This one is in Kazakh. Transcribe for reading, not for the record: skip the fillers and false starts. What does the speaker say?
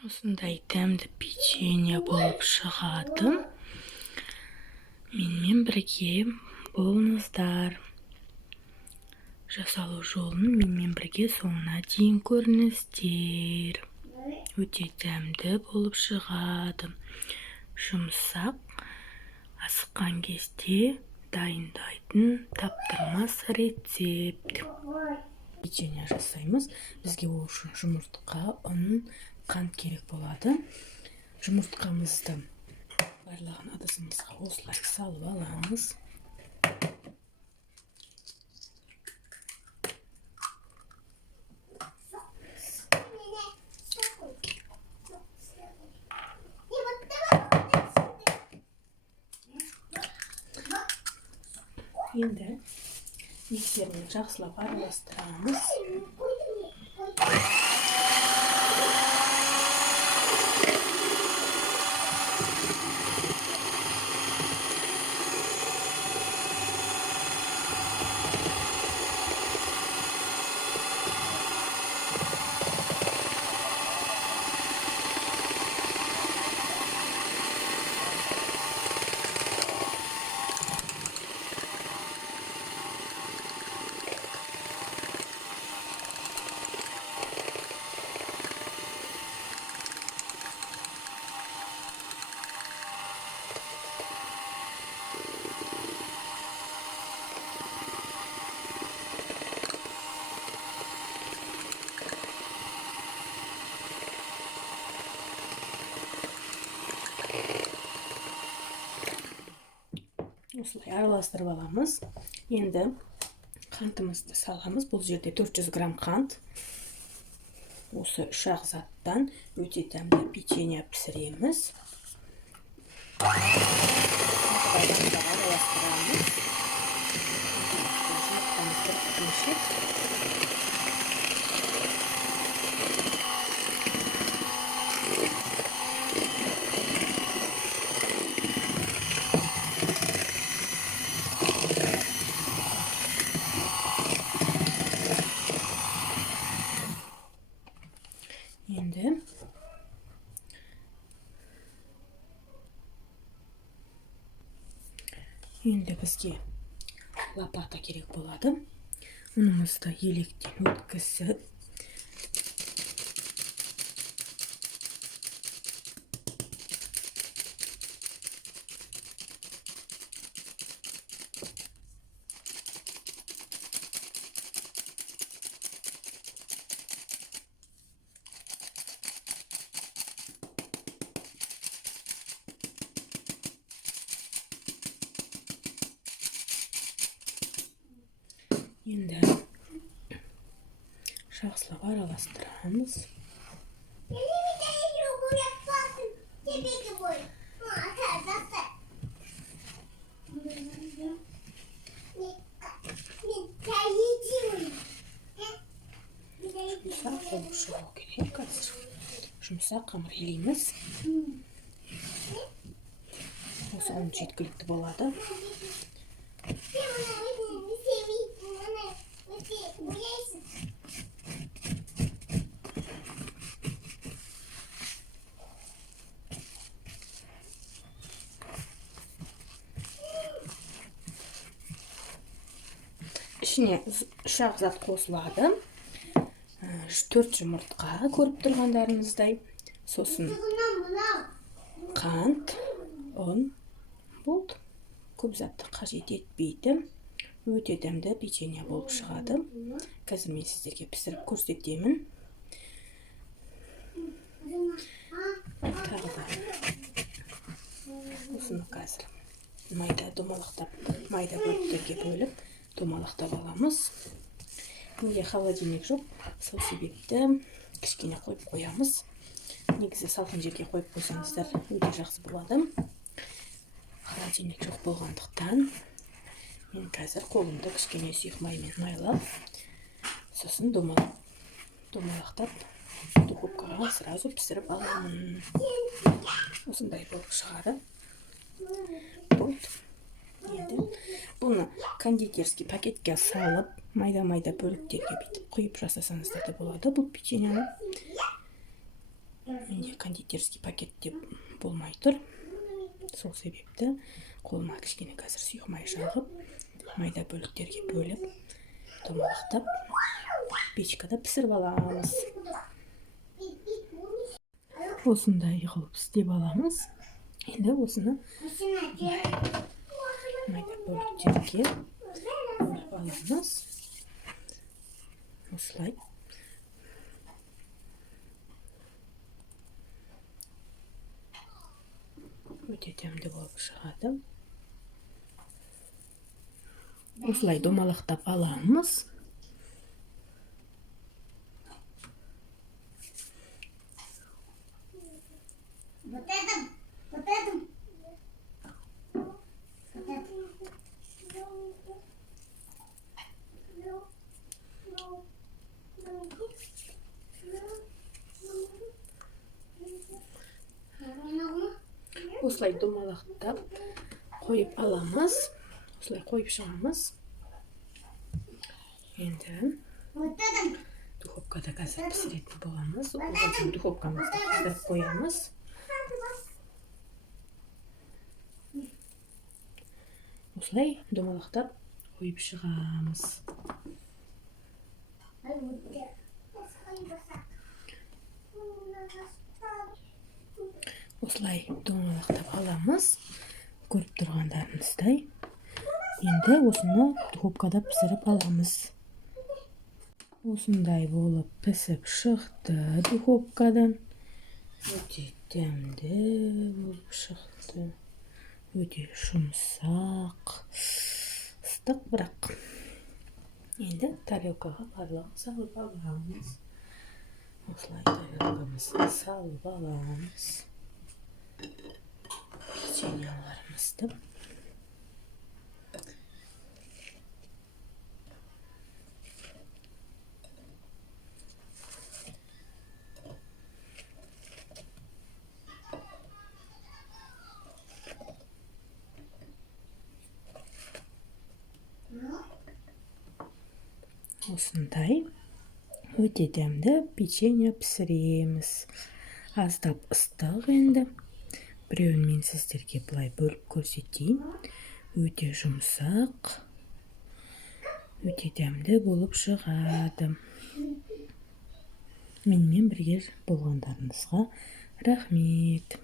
Осындай дәмді печенье болып шығады. Менімен бірге болыңыздар. Жасалу жолын менімен бірге соңына дейін көріңіздер. Өте дәмді болып шығады. Жұмсақ, асыққан кезде дайындайтын таптырмас рецепт. Печенье жасаймыз. Бізге ол үшін жұмыртқа, ұн, қант керек болады. Жұмыртқамызды барлығын ыдысымызға осылай салып аламыз. Енді миксермен жақсылап араластырамыз. Осылай араластырып аламыз. Енді қантымызды саламыз. Бұл жерде 400 грамм қант. Осы 3 ақ заттан өте дәмді печенье пісіреміз. Араластырамыз. Енді бізге лопата керек болады. Ұнымызды електен өткізіп, енді жақсылап араластырамыз. Жұмсақ болып шығу керек қазір. Жұмсақ қамыр илейміз. Осы ұн жеткілікті болады. Ішіне 3 ақ зат қосылады. 4 жұмыртқа көріп тұрғандарыңыздай. Сосын қант, ұн болды. Көп затты қажет етпейді. Өте дәмді печенье болып шығады. Қазір мен сіздерге пісіріп көрсетемін. Тағы да осыны қазір майда домалақтап, майда бөліктерге бөліп домалақтап аламыз. Неге холодильник жоқ, сол себепті кішкене қойып қоямыз. Негізі салқын жерге қойып қойсаңыздар өте жақсы болады. Холодильник жоқ болғандықтан мен қазір қолымды кішкене сұйық маймен майлап, сосын домалақтап духовкаға сразу пісіріп аламын. Осындай болып шығады. Енді бұны кондитерский пакетке салып, майда-майда бөліктерге бүйтіп құйып жасасаңыздар да болады бұл печеньені. Менде кондитерский пакет деп болмай тұр. Сол себепті қолыма кішкене қазір сұйық май жағып, майда бөліктерге бөліп, домалақтап, печкада пісіріп аламыз. Осындай қылып істеп аламыз. Енді осыны майда бөліктерге бөліп аламыз. Осылай. Өте дәмді болып шығады. Осылай домалақтап аламыз. Осылай домалақтап қойып аламыз. Осылай қойып шығамыз. Енді духовкада қазір пісіретін боламыз. Оған дейін духовкамызды қыздырып қоямыз. Осылай домалақтап қойып шығамыз. Осылай домалақтап аламыз. Көріп тұрғандарыңыздай. Енді осыны духовкада пісіріп аламыз. Осындай болып пісіп шықты духовкадан. Өте дәмді болып шықты. Өте жұмсақ. Ыстық бірақ. Енді тарелкаға барлығын салып аламыз. Осылай тарелкамызды салып аламыз. Печеньеларымызды. Осындай өте дәмді печенье пісіреміз. Аздап ыстық енді. Біреуін мен сіздерге бұлай бөліп көрсетейін. Өте жұмсақ. Өте дәмді болып шығады. Менімен бірге болғандарыңызға рахмет.